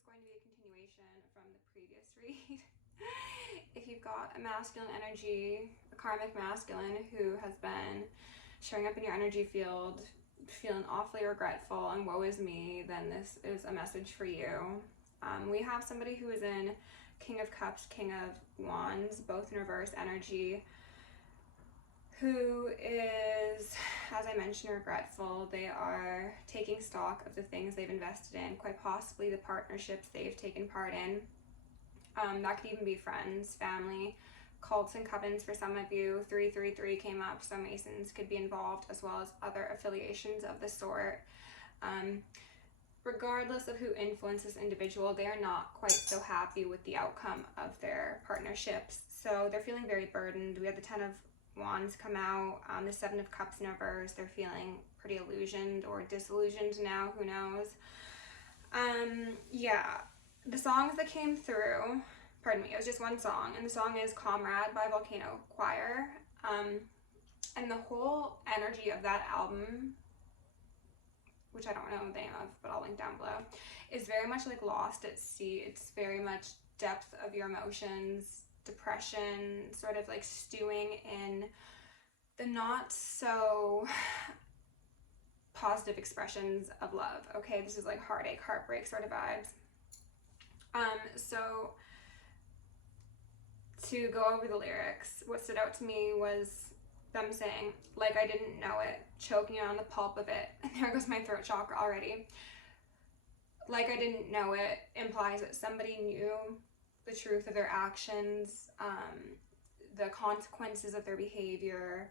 is going to be a continuation from the previous read. If you've got a masculine energy, a karmic masculine who has been showing up in your energy field, feeling awfully regretful and woe is me, then this is a message for you. We have somebody who is in King of Cups, King of Wands, both in reverse energy, who is, as I mentioned, regretful. They are taking stock of the things they've invested in, quite possibly the partnerships they've taken part in. That could even be friends, family, cults and covens for some of you. 333 came up, so Masons could be involved, as well as other affiliations of the sort. Regardless of who influenced this individual, they are not quite so happy with the outcome of their partnerships. So they're feeling very burdened. We had the 10 of Wands come out, the 7 of Cups in reverse. They're feeling pretty illusioned or disillusioned now, who knows. Yeah, the songs that came through, pardon me, it was just one song, and the song is Comrade by Volcano Choir. And the whole energy of that album, which I don't know the name of, but I'll link down below, is very much like lost at sea. It's very much depth of your emotions, depression, sort of like stewing in the not so positive expressions of love. Okay, this is like heartache, heartbreak sort of vibes. So to go over the lyrics, what stood out to me was them saying, like I didn't know it, choking on the pulp of it. And there goes my throat chakra already. Like I didn't know it implies that somebody knew the truth of their actions, the consequences of their behavior.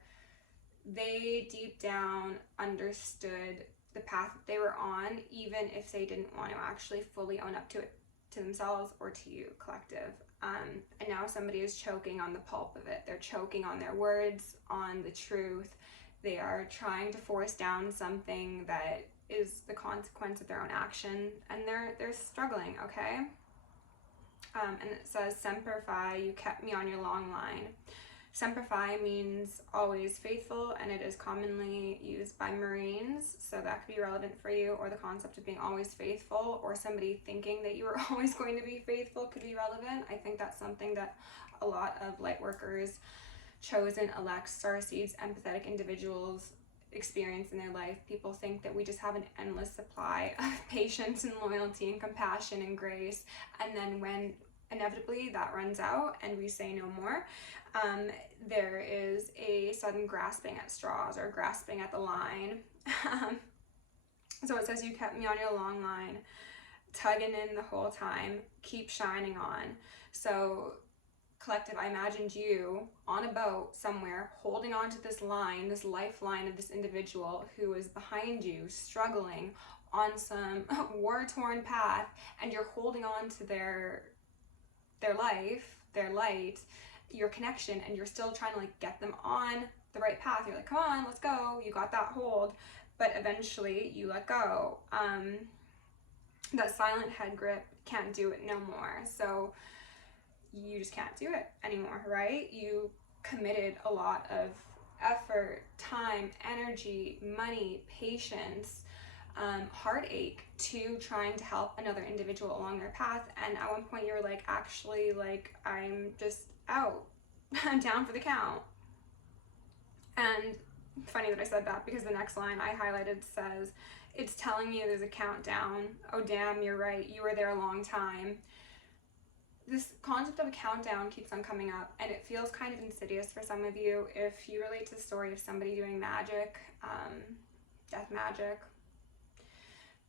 They deep down understood the path that they were on, even if they didn't want to actually fully own up to it, to themselves or to you, collective. And now somebody is choking on the pulp of it. They're choking on their words, on the truth. They are trying to force down something that is the consequence of their own action, and they're struggling, okay? And it says, Semper Fi, you kept me on your long line. Semper Fi means always faithful, and it is commonly used by Marines, so that could be relevant for you, or the concept of being always faithful, or somebody thinking that you were always going to be faithful could be relevant. I think that's something that a lot of light workers, chosen, elect, starseeds, empathetic individuals experience in their life. People think that we just have an endless supply of patience and loyalty and compassion and grace, and then when inevitably that runs out and we say no more, there is a sudden grasping at straws or grasping at the line. So it says, you kept me on your long line, tugging in the whole time, keep shining on. So collective, I imagined you on a boat somewhere holding on to this line, this lifeline of this individual who is behind you, struggling on some war-torn path, and you're holding on to their life, their light, your connection, and you're still trying to like get them on the right path. You're like, come on, let's go. You got that hold, but eventually you let go. That silent head grip can't do it no more. So you just can't do it anymore, right? You committed a lot of effort, time, energy, money, patience, heartache to trying to help another individual along their path. And at one point you were like, actually, like, I'm just out. I'm down for the count. And funny that I said that, because the next line I highlighted says, it's telling you there's a countdown. Oh damn, you're right, you were there a long time. This concept of a countdown keeps on coming up, and it feels kind of insidious for some of you. If you relate to the story of somebody doing magic, death magic,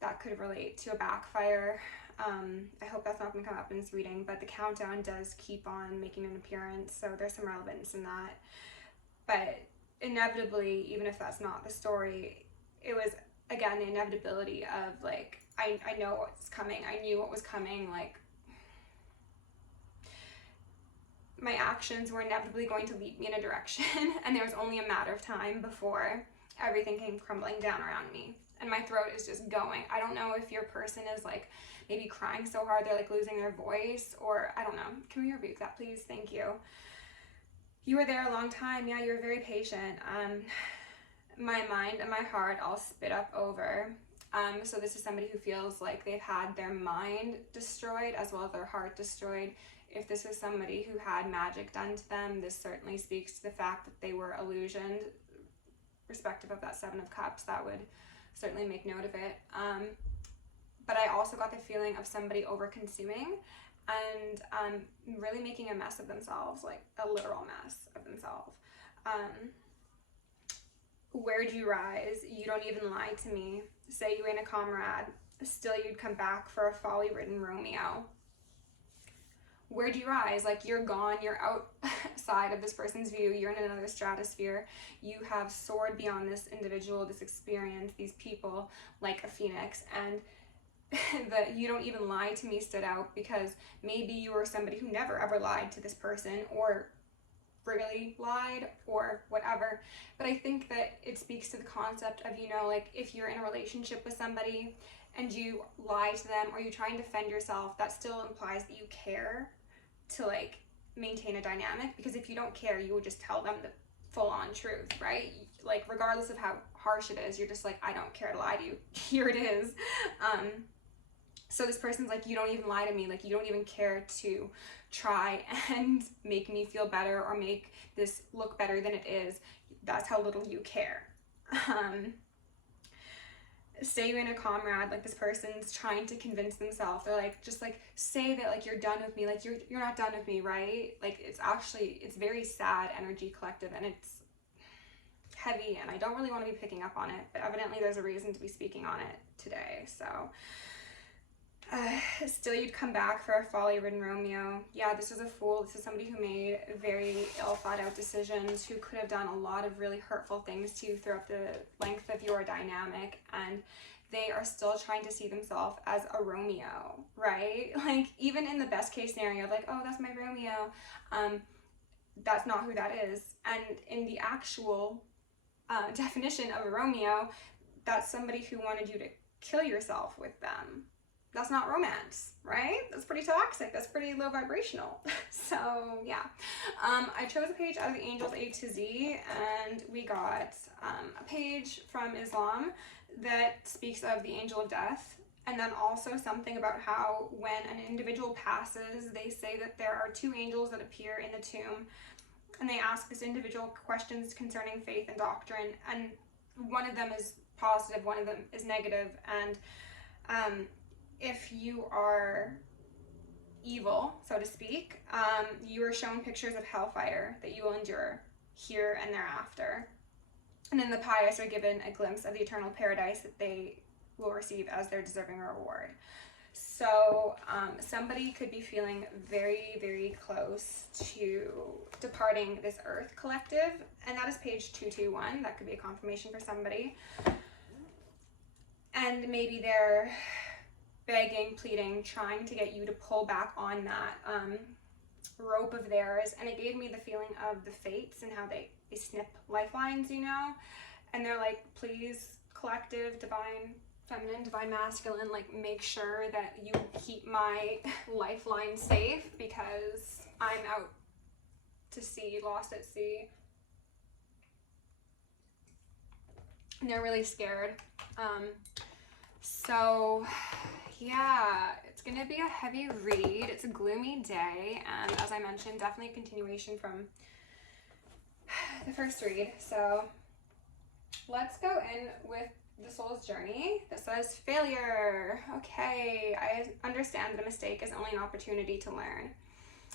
that could relate to a backfire. I hope that's not going to come up in this reading, but the countdown does keep on making an appearance, so there's some relevance in that. But inevitably, even if that's not the story, it was, again, the inevitability of, like, I know what's coming. I knew what was coming. Like, my actions were inevitably going to lead me in a direction, and there was only a matter of time before everything came crumbling down around me. And my throat is just going. I don't know if your person is like maybe crying so hard they're like losing their voice, or I don't know. Can we rebuke that, please? Thank you. You were there a long time. Yeah, you were very patient. My mind and my heart all spit up over. So this is somebody who feels like they've had their mind destroyed as well as their heart destroyed. If this is somebody who had magic done to them, this certainly speaks to the fact that they were illusioned, respective of that Seven of Cups. That would certainly make note of it. But I also got the feeling of somebody over-consuming and really making a mess of themselves, like a literal mess of themselves. Where'd you rise? You don't even lie to me. Say you ain't a comrade. Still you'd come back for a folly-ridden Romeo. Where'd you rise? Like, you're gone, you're outside of this person's view, you're in another stratosphere. You have soared beyond this individual, this experience, these people, like a phoenix, and that you don't even lie to me stood out, because maybe you were somebody who never ever lied to this person, or really lied, or whatever. But I think that it speaks to the concept of, you know, like, if you're in a relationship with somebody and you lie to them or you try and defend yourself, that still implies that you care to, like, maintain a dynamic, because if you don't care, you would just tell them the full-on truth, right? Like, regardless of how harsh it is, you're just like, I don't care to lie to you, here it is. So this person's like, you don't even lie to me, like, you don't even care to try and make me feel better or make this look better than it is. That's how little you care. Say you ain't a comrade, like, this person's trying to convince themselves. They're like, just like, say that, like, you're done with me, like, you're not done with me, right? Like, it's very sad energy collective, and it's heavy, and I don't really want to be picking up on it, but evidently there's a reason to be speaking on it today. So still you'd come back for a folly-ridden Romeo. Yeah, this is a fool. This is somebody who made very ill-thought-out decisions, who could have done a lot of really hurtful things to you throughout the length of your dynamic, and they are still trying to see themselves as a Romeo, right? Like, even in the best case scenario of, like, oh, that's my Romeo, that's not who that is. And in the actual definition of a Romeo, that's somebody who wanted you to kill yourself with them. That's not romance, right? That's pretty toxic. That's pretty low vibrational. So yeah, I chose a page out of the Angels A to Z, and we got a page from Islam that speaks of the angel of death, and then also something about how when an individual passes, they say that there are two angels that appear in the tomb, and they ask this individual questions concerning faith and doctrine, and one of them is positive, one of them is negative, and if you are evil, so to speak, you are shown pictures of hellfire that you will endure here and thereafter. And then the pious are given a glimpse of the eternal paradise that they will receive as their deserving reward. So somebody could be feeling very, very close to departing this earth collective, and that is page 221. That could be a confirmation for somebody. And maybe they're begging, pleading, trying to get you to pull back on that rope of theirs. And it gave me the feeling of the fates and how they snip lifelines, you know? And they're like, please, collective, divine feminine, divine masculine, like, make sure that you keep my lifeline safe, because I'm out to sea, lost at sea. And they're really scared. So yeah, it's gonna be a heavy read. It's a gloomy day, and as I mentioned, definitely a continuation from the first read. So let's go in with the soul's journey. This says failure. Okay, I understand that a mistake is only an opportunity to learn.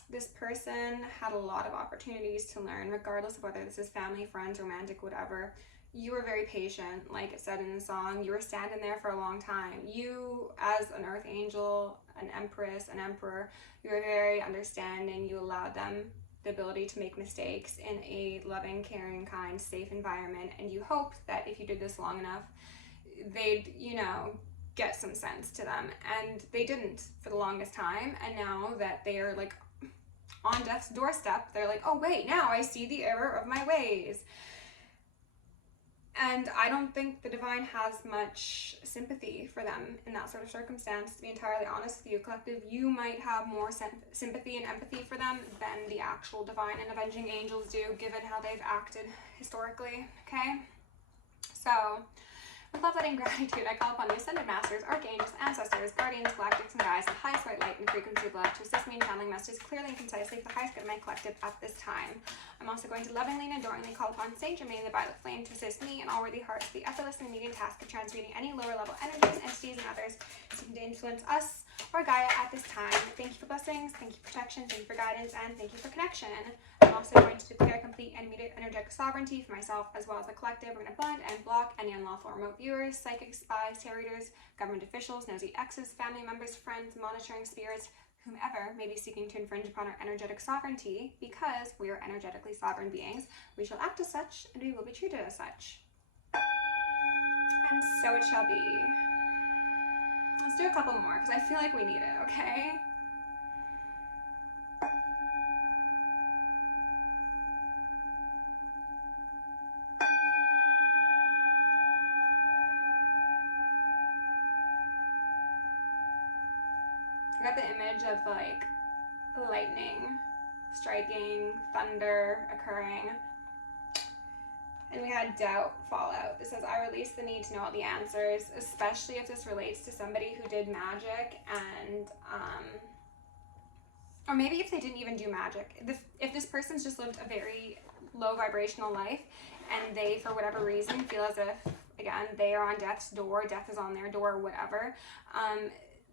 This person had a lot of opportunities to learn, regardless of whether this is family, friends, romantic, whatever. You were very patient, like it said in the song. You were standing there for a long time. You, as an earth angel, an empress, an emperor, you were very understanding. You allowed them the ability to make mistakes in a loving, caring, kind, safe environment, and you hoped that if you did this long enough, they'd, you know, get some sense to them, and they didn't for the longest time. And now that they are, like, on death's doorstep, they're like, oh wait, now I see the error of my ways. And I don't think the divine has much sympathy for them in that sort of circumstance, to be entirely honest with you, collective. You might have more sympathy and empathy for them than the actual divine and avenging angels do, given how they've acted historically, okay? So With love, light, and gratitude, I call upon the Ascended Masters, Archangels, Ancestors, Guardians, Galactics, and Guides, and highest white light and frequency of love to assist me in channeling messages clearly and concisely for the highest good of my collective at this time. I'm also going to lovingly and adoringly call upon Saint Germain, the Violet Flame, to assist me and all worthy hearts with the effortless and immediate task of transmuting any lower level energies, entities, and others seeking to influence us or Gaia at this time. Thank you for blessings, thank you for protection, thank you for guidance, and thank you for connection. I'm also going to declare complete and immediate energetic sovereignty for myself as well as the collective. We're going to blind and block any unlawful remote viewers, psychics, spies, tarot readers, government officials, nosy exes, family members, friends, monitoring spirits, whomever may be seeking to infringe upon our energetic sovereignty. Because we are energetically sovereign beings, we shall act as such and we will be treated as such. And so it shall be. Let's do a couple more because I feel like we need it, okay? I got the image of like lightning striking, thunder occurring. And we had doubt fallout. This says, I release the need to know all the answers, especially if this relates to somebody who did magic and, or maybe if they didn't even do magic. If this person's just lived a very low vibrational life and they, for whatever reason, feel as if, again, they are on death's door, death is on their door, whatever,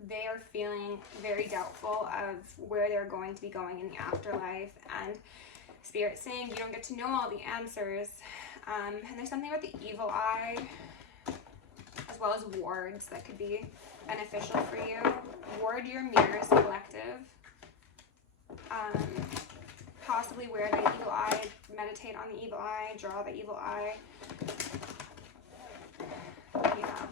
they are feeling very doubtful of where they're going to be going in the afterlife. And Spirit saying you don't get to know all the answers. And there's something about the evil eye, as well as wards, that could be beneficial for you. Ward your mirrors, collective. Possibly wear the evil eye, meditate on the evil eye, draw the evil eye. Yeah.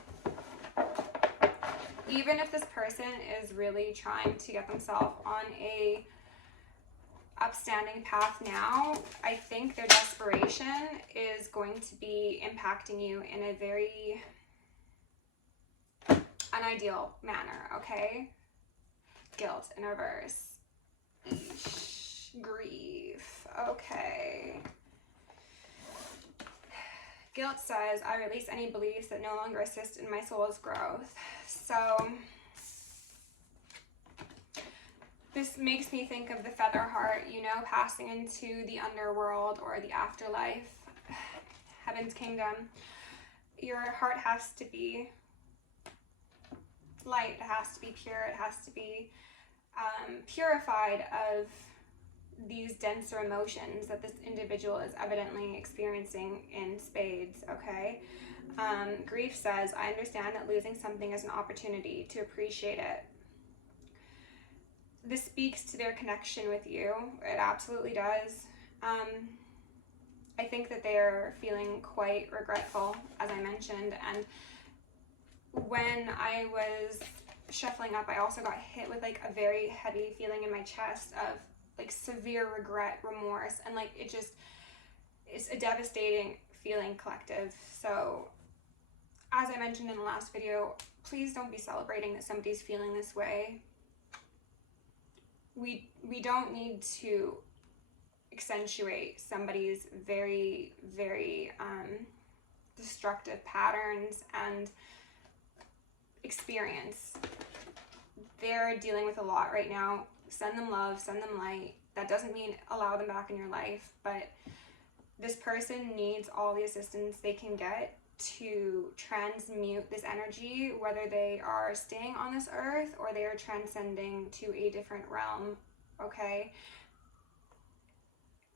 Even if this person is really trying to get themselves on a upstanding path now, I think their desperation is going to be impacting you in a very unideal manner, okay? Guilt in reverse. Eesh. Grief. Okay. Guilt says, I release any beliefs that no longer assist in my soul's growth. So this makes me think of the feather heart, you know, passing into the underworld or the afterlife, heaven's kingdom. Your heart has to be light, it has to be pure, it has to be purified of these denser emotions that this individual is evidently experiencing in spades, okay? Grief says, I understand that losing something is an opportunity to appreciate it. This speaks to their connection with you. It absolutely does. I think that they're feeling quite regretful, as I mentioned, and when I was shuffling up, I also got hit with like a very heavy feeling in my chest of like severe regret, remorse, and like it's a devastating feeling, collective. So as I mentioned in the last video, please don't be celebrating that somebody's feeling this way. We don't need to accentuate somebody's very, very destructive patterns and experience. They're dealing with a lot right now. Send them love, send them light. That doesn't mean allow them back in your life, but this person needs all the assistance they can get to transmute this energy, whether they are staying on this earth or they are transcending to a different realm, okay?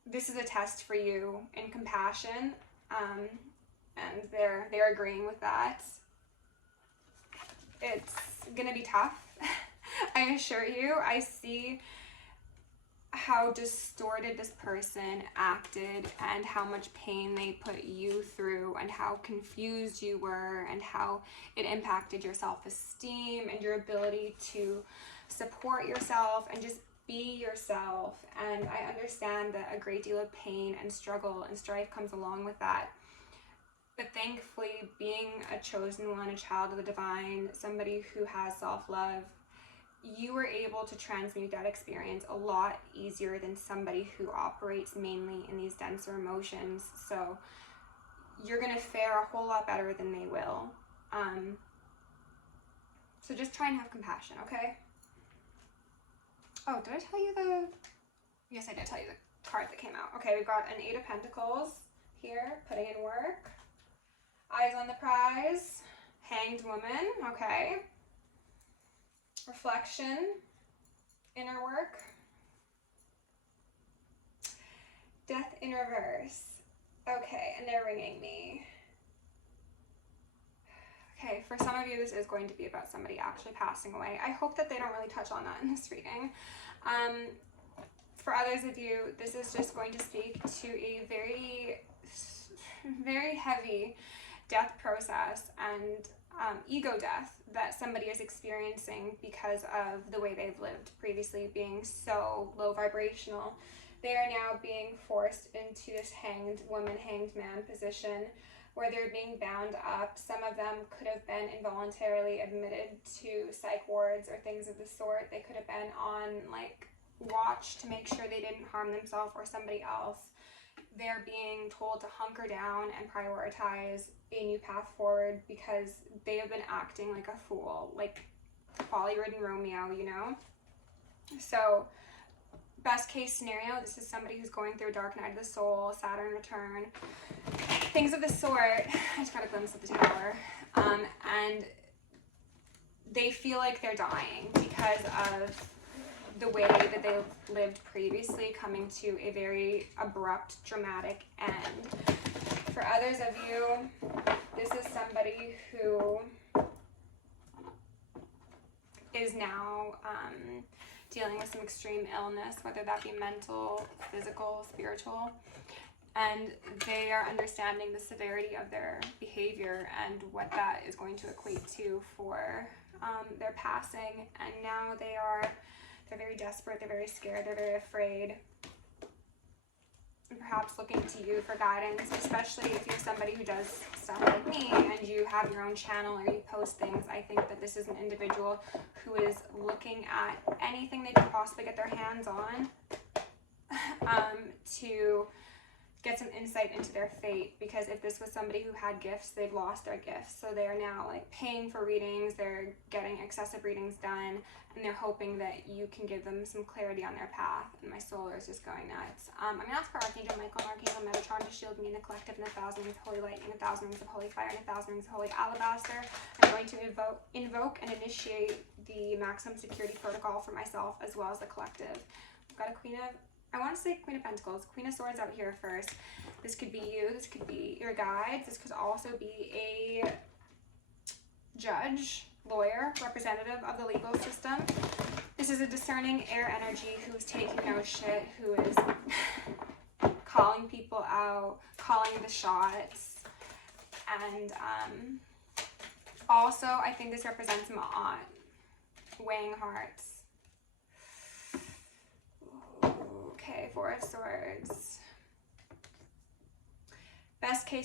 This is a test for you in compassion, and they're agreeing with that. It's gonna be tough. I assure you. I see how distorted this person acted and how much pain they put you through and how confused you were and how it impacted your self-esteem and your ability to support yourself and just be yourself. And I understand that a great deal of pain and struggle and strife comes along with that. But thankfully, being a chosen one, a child of the divine, somebody who has self-love, you were able to transmute that experience a lot easier than somebody who operates mainly in these denser emotions. So you're going to fare a whole lot better than they will. So just try and have compassion, okay? Oh, did I tell you the... Yes, I did tell you the card that came out. Okay, we've got an 8 of Pentacles here, putting in work. Eyes on the prize. Hanged Woman, okay. Reflection, inner work. Death in reverse. Okay, and they're ringing me. Okay, for some of you, this is going to be about somebody actually passing away. I hope that they don't really touch on that in this reading. For others of you, this is just going to speak to a very, very heavy death process and ego death that somebody is experiencing because of the way they've lived previously, being so low vibrational. They are now being forced into this hanged woman, hanged man position where they're being bound up. Some of them could have been involuntarily admitted to psych wards or things of the sort. They could have been on like watch to make sure they didn't harm themselves or somebody else. They're being told to hunker down and prioritize a new path forward because they have been acting like a fool, like folly-ridden Romeo, you know? So best case scenario, this is somebody who's going through a dark night of the soul, Saturn return, things of the sort. I just got a glimpse of the tower. And they feel like they're dying because of the way that they lived previously, coming to a very abrupt, dramatic end. For others of you, this is somebody who is now dealing with some extreme illness, whether that be mental, physical, spiritual, and they are understanding the severity of their behavior and what that is going to equate to for their passing. And now they're very desperate, they're very scared, they're very afraid, and perhaps looking to you for guidance, especially if you're somebody who does stuff like me and you have your own channel or you post things. I think that this is an individual who is looking at anything they can possibly get their hands on to get some insight into their fate, because if this was somebody who had gifts, they've lost their gifts. So they're now like paying for readings, they're getting excessive readings done, and they're hoping that you can give them some clarity on their path. And my solar is just going nuts. I'm going to ask for Archangel Michael and Archangel Metatron to shield me in the collective in 1,000 rings of holy light, in 1,000 rings of holy fire, and 1,000 rings of holy alabaster. I'm going to invoke and initiate the maximum security protocol for myself as well as the collective. I've got a I want to say Queen of Pentacles, Queen of Swords out here first. This could be you, this could be your guides, this could also be a judge, lawyer, representative of the legal system. This is a discerning air energy who is taking no shit, who is calling people out, calling the shots. And also, I think this represents Ma'at, weighing hearts. Okay, 4 of Swords. Best case